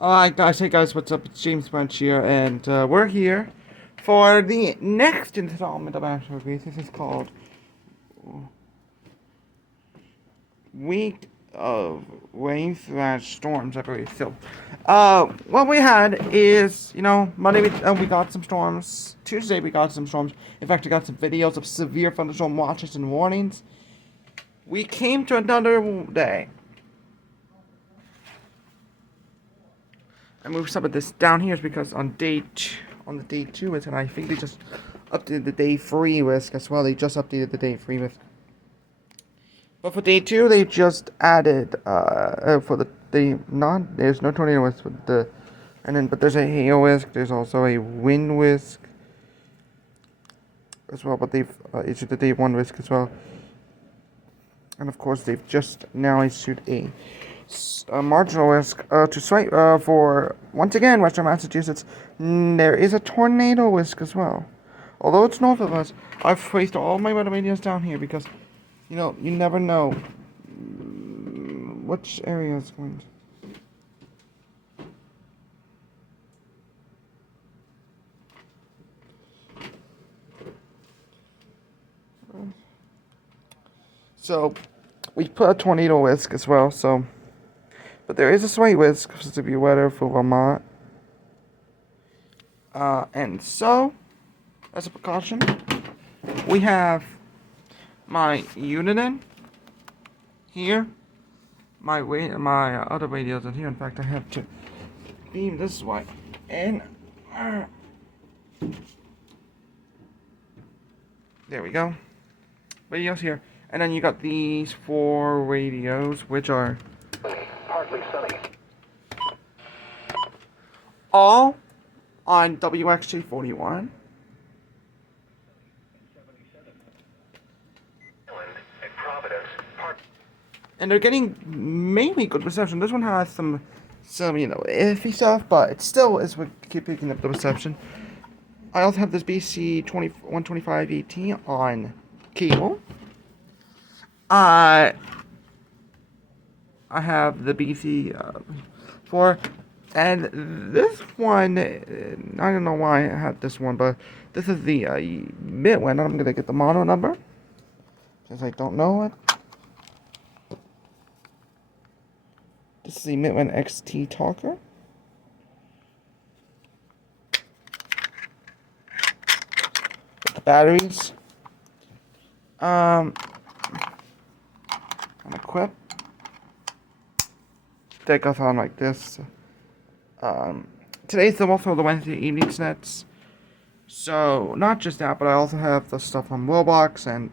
Alright guys, hey guys, what's up? It's James Bunch here, and we're here for the next installment of Astro Grease. This is called Week of Rain/Storms, I believe. So, what we had is, Monday we got some storms. Tuesday we got some storms. In fact, we got some videos of severe thunderstorm watches and warnings. We came to another day. I moved some of this down here is because on the day 2 and I think they just updated the day 3 risk as well. They just updated the day 3 risk. But for day 2 they just added for the day there's no tornado risk but there's a hail risk, there's also a wind risk as well, but they've issued the day 1 risk as well. And of course they've just now issued a marginal risk to swipe for, once again, Western Massachusetts. There is a tornado risk as well. Although it's north of us, I've placed all my weather radios down here because, you never know which area is going to. So, we put a tornado risk as well, but there is a slight risk of severe weather for Vermont. And so, as a precaution, we have my unit in here, my other radios in here. In fact, I have to beam this way, and there we go. Radios here. And then you got these 4 radios, which are partly sunny. all on WXG41. And they're getting mainly good reception. This one has some iffy stuff, but it still is what keep picking up the reception. I also have this BC125ET on cable. I have the BC4, and this one, I don't know why I have this one, but this is the Midwind. I'm going to get the model number, because I don't know it. This is the Midwind XT Talker. With the batteries. And equip. That goes on like this. Today's also the Wednesday evening nets. So, not just that, but I also have the stuff on Roblox and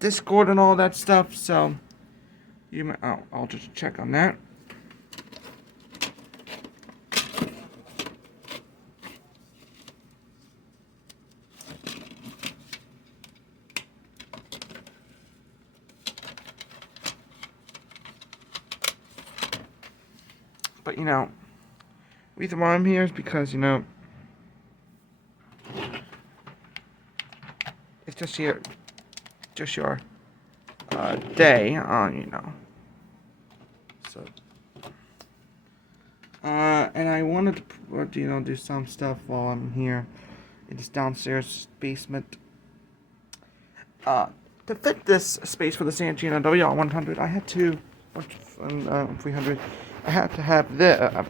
Discord and all that stuff. So, I'll just check on that. But, the reason why I'm here is because, it's just your day on, So, and I wanted to, do some stuff while I'm here in this downstairs basement. To fit this space for the Santino WR100, I had to, 300. I had to have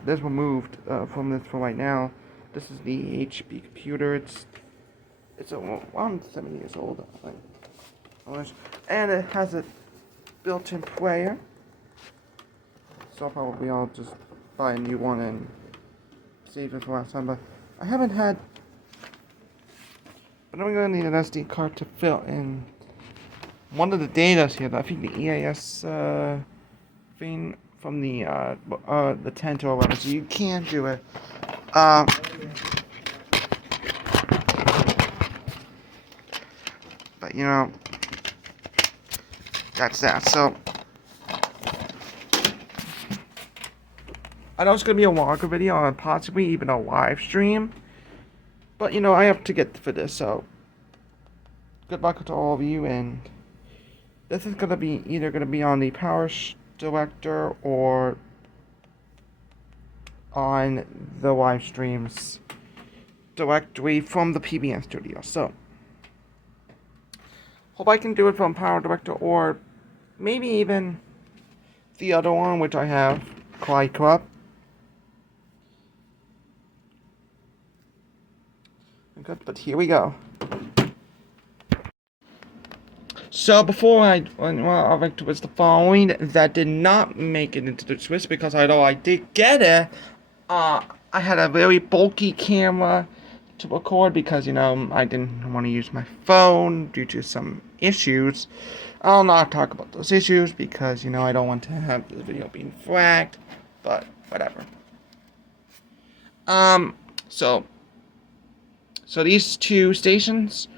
this removed from this for right now. This is the HP computer. It's around 7 years old, I think. And it has a built-in player. So probably I'll just buy a new one and save it for last time. But I haven't had. But I'm gonna need an SD card to fill in one of the data here. I think the EAS thing. From the 10 to 11, so you can do it. But that's that. So I know it's gonna be a longer video and possibly even a live stream, but I have to get for this. So good luck to all of you, and this is gonna be either on the power director or on the live streams directory from the PBN studio. So, hope I can do it from Power Director or maybe even the other one, which I have, Clyde Corrupt. Good, but here we go. So before I went towards the following that did not make it into the Swiss, because although I did get it, I had a very bulky camera to record because, I didn't want to use my phone due to some issues. I'll not talk about those issues because, I don't want to have the video being flagged, but whatever. So these two stations,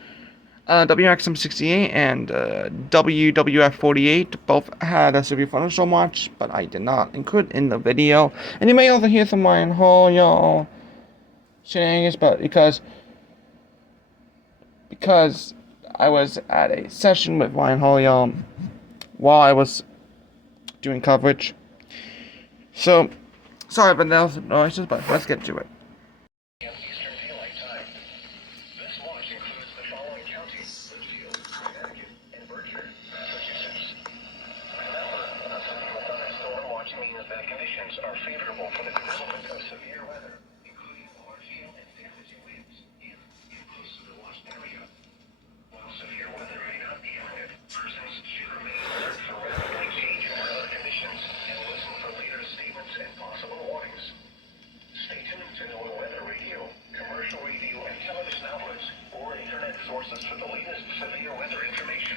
WXM68 and WWF48, both had a severe thunderstorm watch, but I did not include in the video. And you may also hear some Ryan Hall, shenanigans, but because I was at a session with Ryan Hall, while I was doing coverage. So, sorry about those noises, but let's get to it. Are favorable for the development of severe weather, including large hail and damaging winds in close to the watched area. While severe weather may not be imminent, persons should remain alert for rapidly changing weather conditions and listen for later statements and possible warnings. Stay tuned to NOAA weather radio, commercial radio and television outlets, or internet sources for the latest severe weather information.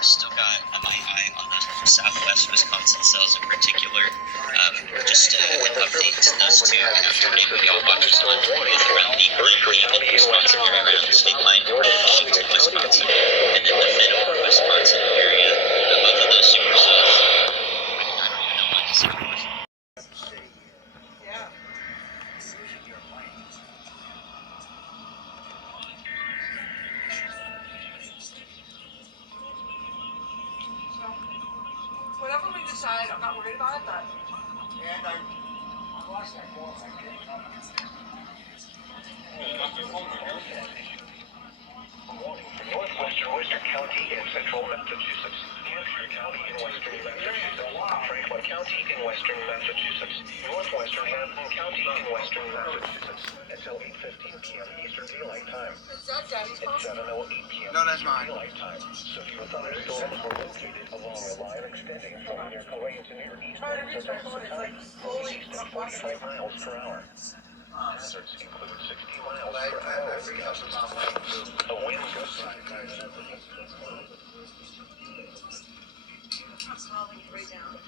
Still got my eye on the Southwest Wisconsin cells in particular. Just an update to those two. After we all watched both around the Glen Haven, Wisconsin area, around the state line, Washington, Wisconsin, and then the middle Wisconsin area. Both of those supercells. I don't even know what to say. Whatever we decide, I'm not worried about it, but. And I lost that ball. I can't come Warning for northwestern Worcester County in central Massachusetts, Hampshire County in western Massachusetts, Franklin County in western Massachusetts, northwestern Hampton County in western Massachusetts, until 8:15 p.m. Eastern Daylight Time. Is that Daddy's phone? 7:08 p.m. No, that's mine. Daylight Time. Severe thunderstorms were located along a line extending from near Coleraine to near east Try to reach my phone, it's like fully east at 45 miles per hour. Hazards include 60 miles per hour. A wind gust. Right down.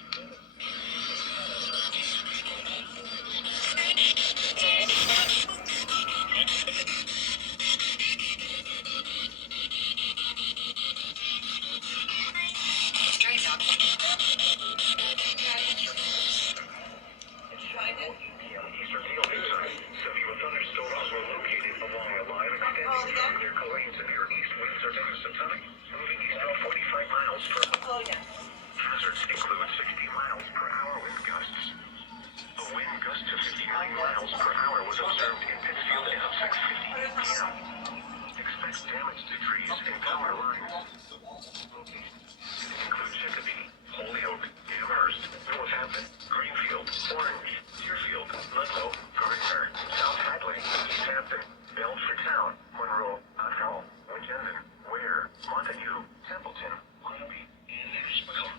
miles per hour was observed in Pittsfield at 6:50 p.m. Expect damage to trees and power lines. Locations include Chicopee, Holyoke, Amherst, Northampton, Greenfield, Orange, Deerfield, Ludlow, Gardner, South Hadley, East Hampton, Belfordtown, Monroe, Athol, Winchendon, Ware, Montague, Templeton, Quinby, and Nashville.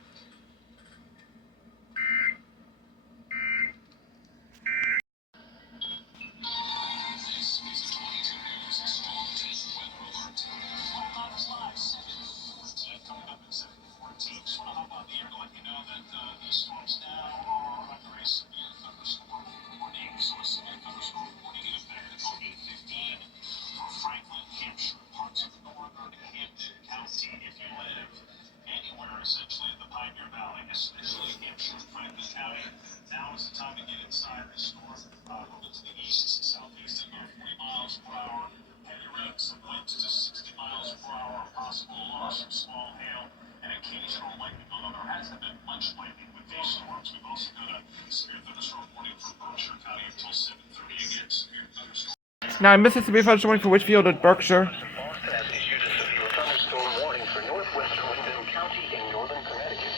Essentially in the Pioneer Valley, especially Hampshire and Franklin County. Now is the time to get inside the storm. Moving to the east, southeast at about 40 miles per hour. Heavy rain, some winds to 60 miles per hour. Possible loss from small hail and occasional lightning. Although there hasn't been much lightning with these storms. We've also got a severe thunderstorm warning for Berkshire County until 7:30 again. Severe thunderstorm. Now, Mississippi thunderstorm for Whitfield at Berkshire. Boston has issued a severe thunderstorm warning for northwestern Wyndham County in northern Connecticut.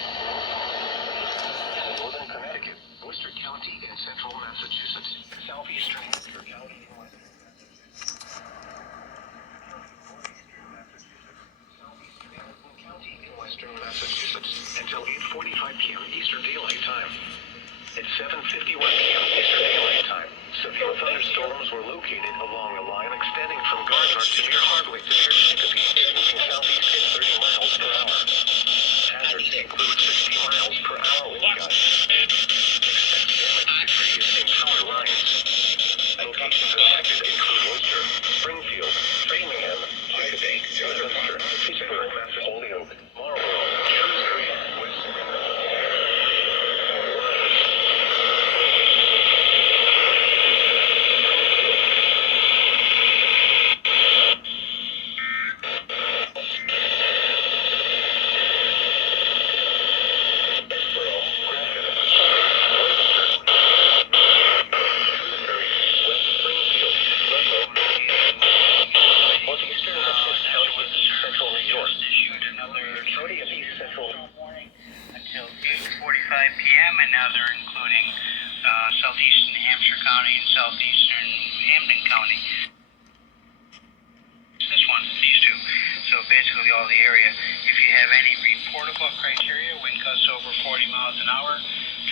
Northern Connecticut, Worcester County in central Massachusetts, southeastern Worcester County in western Massachusetts, southeastern Hamilton County in western Massachusetts until 8:45 p.m. Eastern Daylight Time. At 7:51 p.m. Eastern Daylight Time, severe thunderstorms were located along a line extending from Gardner to near Hardwick to near Chicopee, moving southeast at 30 miles per hour. Hazards include 60 miles per hour wind gusts. Expect damage to trees and power lines. Locations affected include Worcester, Springfield, Framingham, Chicopee, Westminster, Pittsburgh, Holyoke, Marlborough, Shrewsbury, West p.m. and now they're including southeastern Hampshire County and southeastern Hamden County. It's this one, these two. So basically all the area. If you have any reportable criteria, wind gusts over 40 miles an hour,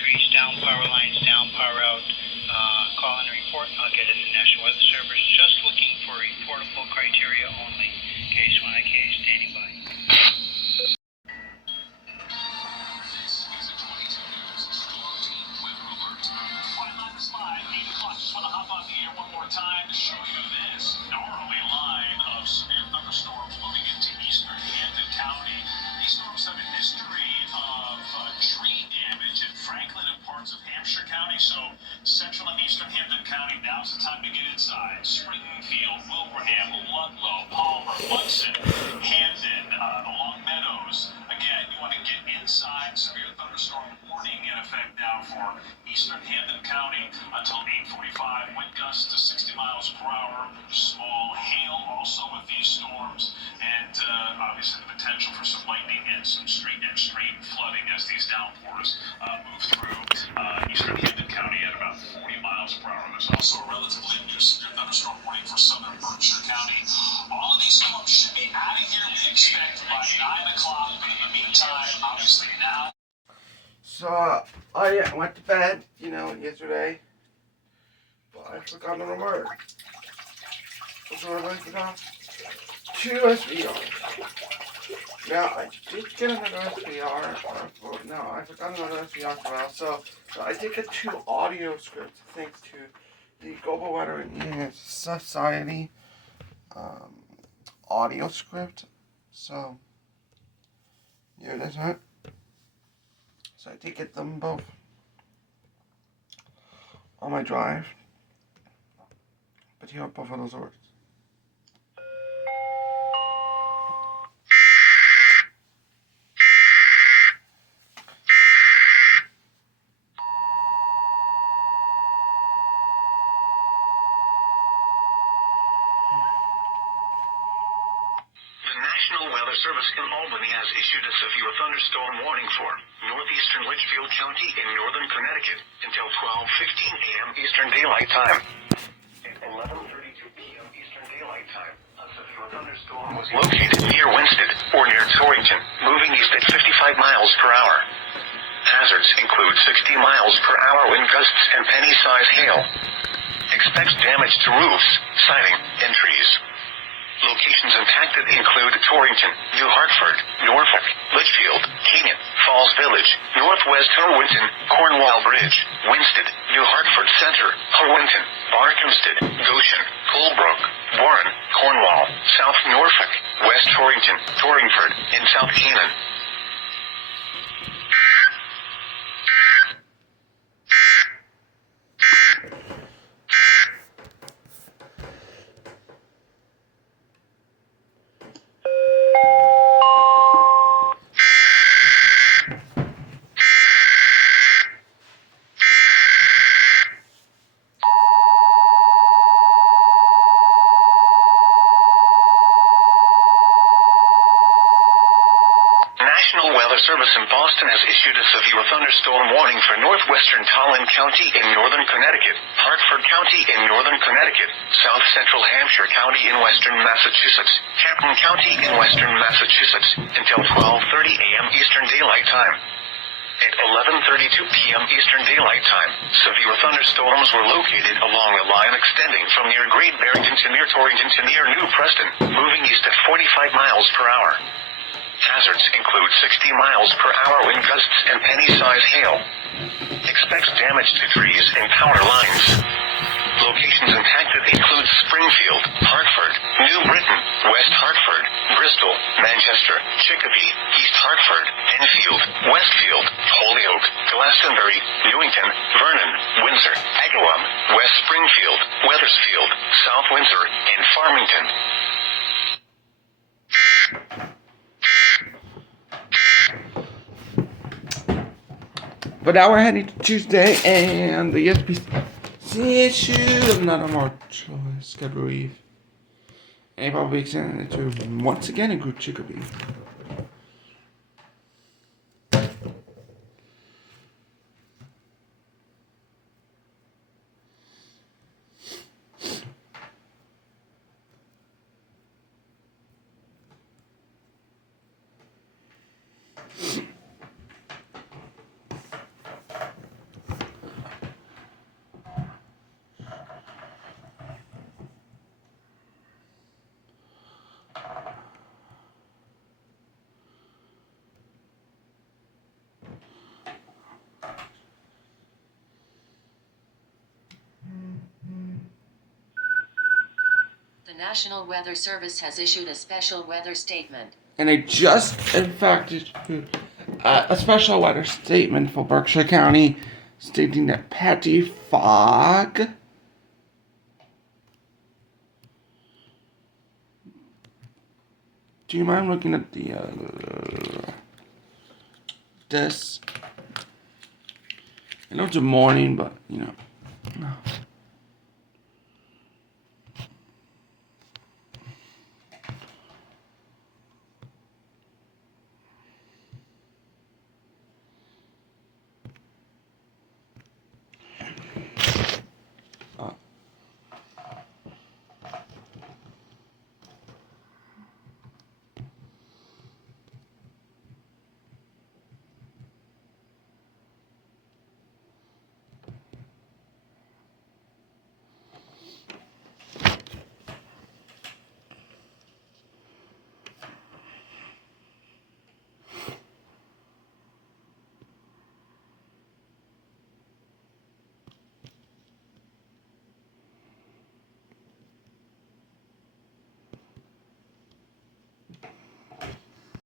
trees down, power lines down, power out, call in a report and I'll get it to the National Weather Service. Just looking for reportable criteria only. Case 1, case standing by. Time to show you this gnarly line of severe thunderstorms moving into eastern Hamden County. These storms have a history of tree damage in Franklin and parts of Hampshire County. So central and eastern Hamden County, now's the time to get inside. Springfield, Wilbraham, Ludlow, Palmer, Munson, Hamden, the Long Meadows. Again, you want to get inside. Severe thunderstorm warning in effect now for eastern Hamden County until 8:45. Wind gusts to 60 miles per hour. Small hail also with these storms, and obviously the potential for some lightning and some extreme flooding as these downpours move through eastern Hamden County at about 40 miles per hour. There's also a relatively new severe thunderstorm warning for southern Berkshire County. All of these storms should be out of here, we expect, by 9 o'clock, but in the meantime, obviously now. So, I went to bed, yesterday. But I forgot the remote. So I forgot 2 SVR. Now, I did get another SVR. No, I forgot another SVR for now. So I did get 2 audio scripts thanks to the Global Weather and EAS Society audio script. So, here it is, right? So I did get them both on my drive. But here are both of those words. Service in Albany has issued a severe thunderstorm warning for northeastern Litchfield County in northern Connecticut until 12:15 a.m. Eastern Daylight Time. At 11:32 p.m. Eastern Daylight Time, a severe thunderstorm was located near Winsted or near Torrington, moving east at 55 miles per hour. Hazards include 60 miles per hour wind gusts and penny-size hail. Expects damage to roofs, siding, and trees. Locations impacted include Torrington, New Hartford, Norfolk, Litchfield, Canaan, Falls Village, Northwest Harwinton, Cornwall Bridge, Winsted, New Hartford Center, Harwinton, Barkhamsted, Goshen, Colebrook, Warren, Cornwall, South Norfolk, West Torrington, Torringford, and South Canaan. National Weather Service in Boston has issued a severe thunderstorm warning for northwestern Tallinn County in northern Connecticut, Hartford County in northern Connecticut, south central Hampshire County in western Massachusetts, Hampton County in western Massachusetts, until 12:30 a.m. Eastern Daylight Time. At 11:32 p.m. Eastern Daylight Time, severe thunderstorms were located along a line extending from near Great Barrington to near Torrington to near New Preston, moving east at 45 miles per hour. Hazards include 60 miles per hour wind gusts and penny-size hail. Expects damage to trees and power lines. Locations impacted include Springfield, Hartford, New Britain, West Hartford, Bristol, Manchester, Chicopee, East Hartford, Enfield, Westfield, Holyoke, Glastonbury, Newington, Vernon, Windsor, Agawam, West Springfield, Wethersfield, South Windsor, and Farmington. But now we're heading to Tuesday, and the ESPC issued another more schedule brief. And probably extended to once again include Chicopee. The National Weather Service has issued a special weather statement. And they just, in fact, issued a special weather statement for Berkshire County, stating that patchy fog do you mind looking at the this? I know it's a morning, but you know.